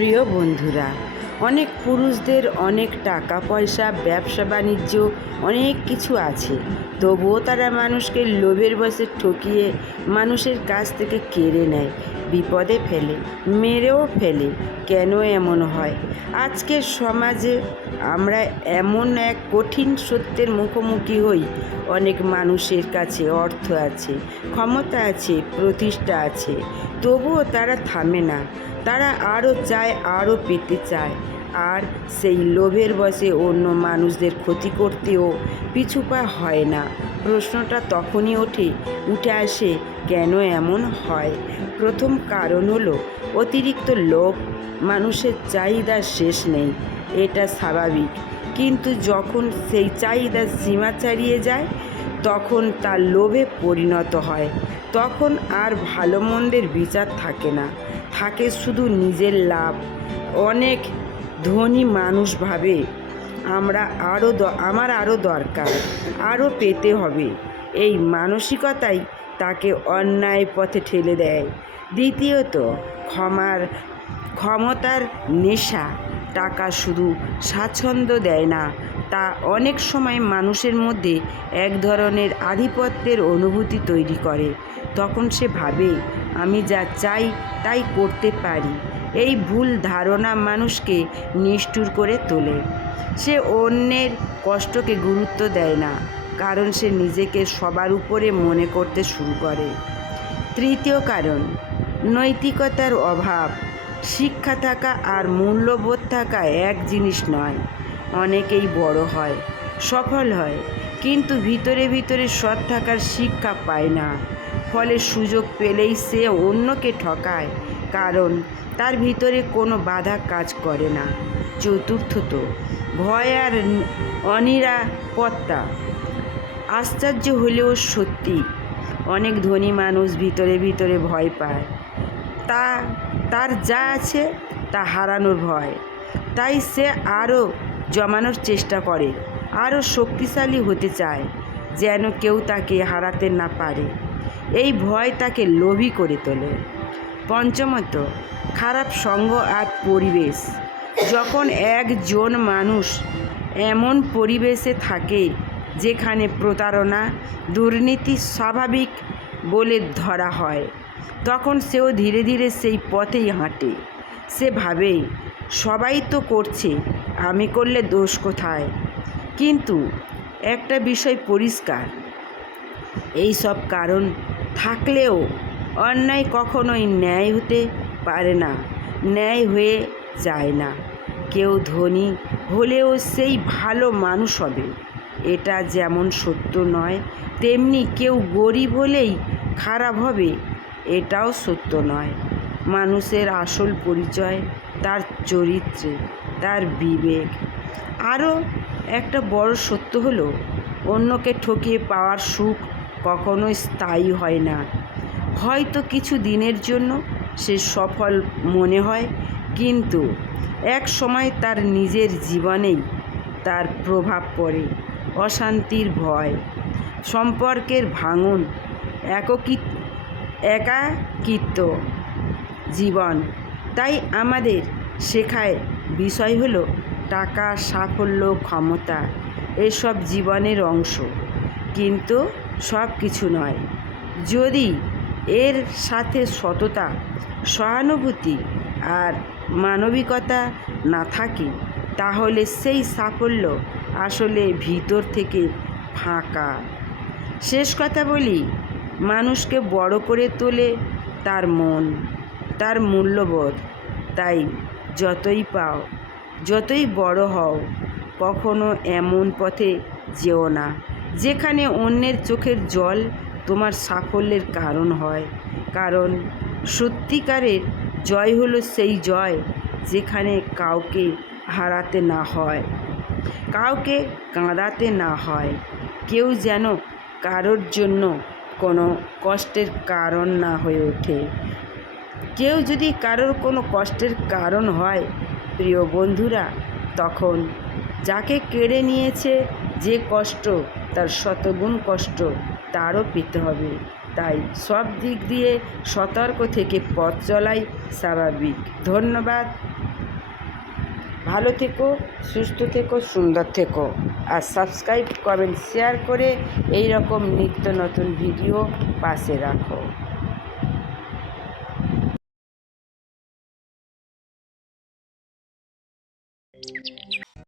প্রিয় বন্ধুরা, অনেক পুরুষদের অনেক টাকা পয়সা, ব্যবসা বাণিজ্য, অনেক কিছু আছে, তবুও তারা মানুষকে লোভের বশে ঠকিয়ে মানুষের কাছ থেকে কেড়ে নেয়, বিপদে ফেলে, মেরেও ফেলে। কেন এমন হয়? আজকের সমাজে আমরা এমন এক কঠিন সত্যের মুখোমুখি হই। অনেক মানুষের কাছে অর্থ আছে, ক্ষমতা আছে, প্রতিষ্ঠা আছে, তবুও তারা থামে না। তারা আরও চায়, আরও পেতে চায়, আর সেই লোভের বশে অন্য মানুষদের ক্ষতি করতেও পিছুপা হয় না। প্রশ্নটা তখনই উঠে আসে, কেন এমন হয়? প্রথম কারণ হলো অতিরিক্ত লোভ। মানুষের চাহিদার শেষ নেই, এটা স্বাভাবিক, কিন্তু যখন সেই চাহিদা সীমা ছাড়িয়ে যায়, তখন তা লোভে পরিণত হয়। তখন আর ভালো মন্দের বিচার থাকে না, থাকে শুধু নিজের লাভ। অনেক ধনী মানুষ ভাবে আমার আরও দরকার, আরও পেতে হবে। এই মানসিকতাই তাকে অন্যায় পথে ঠেলে দেয়। দ্বিতীয়ত, ক্ষমতার নেশা। টাকা শুধু স্বাচ্ছন্দ্য দেয় না, তা অনেক সময় মানুষের মধ্যে এক ধরনের আধিপত্যের অনুভূতি তৈরি করে। তখন সে ভাবে, আমি যা চাই তাই করতে পারি। এই ভুল ধারণা মানুষকে নিষ্ঠুর করে তোলে। সে অন্যের কষ্টকে গুরুত্ব দেয় না, কারণ সে নিজেকে সবার উপরে মনে করতে শুরু করে। তৃতীয় কারণ, নৈতিকতার অভাব। শিক্ষা থাকা আর মূল্যবোধ থাকা এক জিনিস নয়। অনেকেই বড় হয়, সফল হয়, কিন্তু ভিতরে ভিতরে সৎ থাকার শিক্ষা পায় না। ফলে সুযোগ পেলেই সে অন্যকে ঠকায়, কারণ তার ভিতরে কোনো বাধা কাজ করে না। চতুর্থত, ভয় আর অনিরাপত্তা। আশ্চর্য হলেও সত্যি, অনেক ধনী মানুষ ভিতরে ভিতরে ভয় পায়। তার যা আছে তা হারানোর ভয়। তাই সে আরও জমানোর চেষ্টা করে, আরও শক্তিশালী হতে চায়, যেন কেউ তাকে হারাতে না পারে। এই ভয় তাকে লোভী করে তোলে। পঞ্চমত, খারাপ সঙ্গ আর পরিবেশ। যখন একজন মানুষ এমন পরিবেশে থাকে যেখানে প্রতারণা, দুর্নীতি স্বাভাবিক বলে ধরা হয়, তখন সেও ধীরে ধীরে সেই পথেই হাঁটে। সে ভাবে, সবাই তো করছে, আমি করলে দোষ কোথায়? কিন্তু একটা বিষয় পরিষ্কার, এই সব কারণ থাকলেও অন্যায় কখনোই ন্যায় হতে পারে না, ন্যায় হয়ে যায় না। কেউ ধনী হলেও সেই ভালো মানুষ হবে, এটা যেমন সত্য নয়, তেমনি কেউ গরিব হলেই খারাপ হবে, এটাও সত্য নয়। মানুষের আসল পরিচয় তার চরিত্রে, তার বিবেক। আরও একটা বড় সত্য হলো, অন্যকে ঠকিয়ে পাওয়ার সুখ কখনোই স্থায়ী হয় না। হয়তো কিছু দিনের জন্য সে সফল মনে হয়, কিন্তু এক সময় তার নিজের জীবনেই তার প্রভাব পড়ে। অশান্তির ভয়, সম্পর্কের ভাঙন, একাকিত্ব জীবন। তাই আমাদের শেখায় বিষয় হলো, টাকা, সাফল্য, ক্ষমতা এসব জীবনের অংশ, কিন্তু সব কিছু নয়। যদি এর সাথে সততা, সহানুভূতি আর মানবিকতা না থাকে, তাহলে সেই সাফল্য আসলে ভিতর থেকে ফাঁকা। শেষ কথা বলি, মানুষকে বড় করে তোলে তার মন, তার মূল্যবোধ। তাই যতই পাও, যতই বড় হও, কখনো এমন পথে যেও না যেখানে অন্যের চোখের জল তোমার সাফল্যের কারণ হয়। কারণ সত্যিকারের জয় হলো সেই জয় যেখানে কাউকে হারাতে না হয়, কাউকে কাঁদাতে না হয়, কেউ যেন কারোর জন্য কোনো কষ্টের কারণ না হয়ে ওঠে। কেউ যদি কারোর কোনো কষ্টের কারণ হয়, প্রিয় বন্ধুরা, তখন যাকে কেড়ে নিয়েছে যে কষ্ট, তার শতগুণ কষ্ট তারও পেতে হবে। তাই সব দিক দিয়ে সতর্ক থেকে পথ চলাই স্বাভাবিক। ধন্যবাদ। ভালো থেকো, সুস্থ থেকো, সুন্দর থেকো। আর সাবস্ক্রাইব, কমেন্ট, শেয়ার করে এই রকম নিত্য নতুন ভিডিও পাশে রাখো।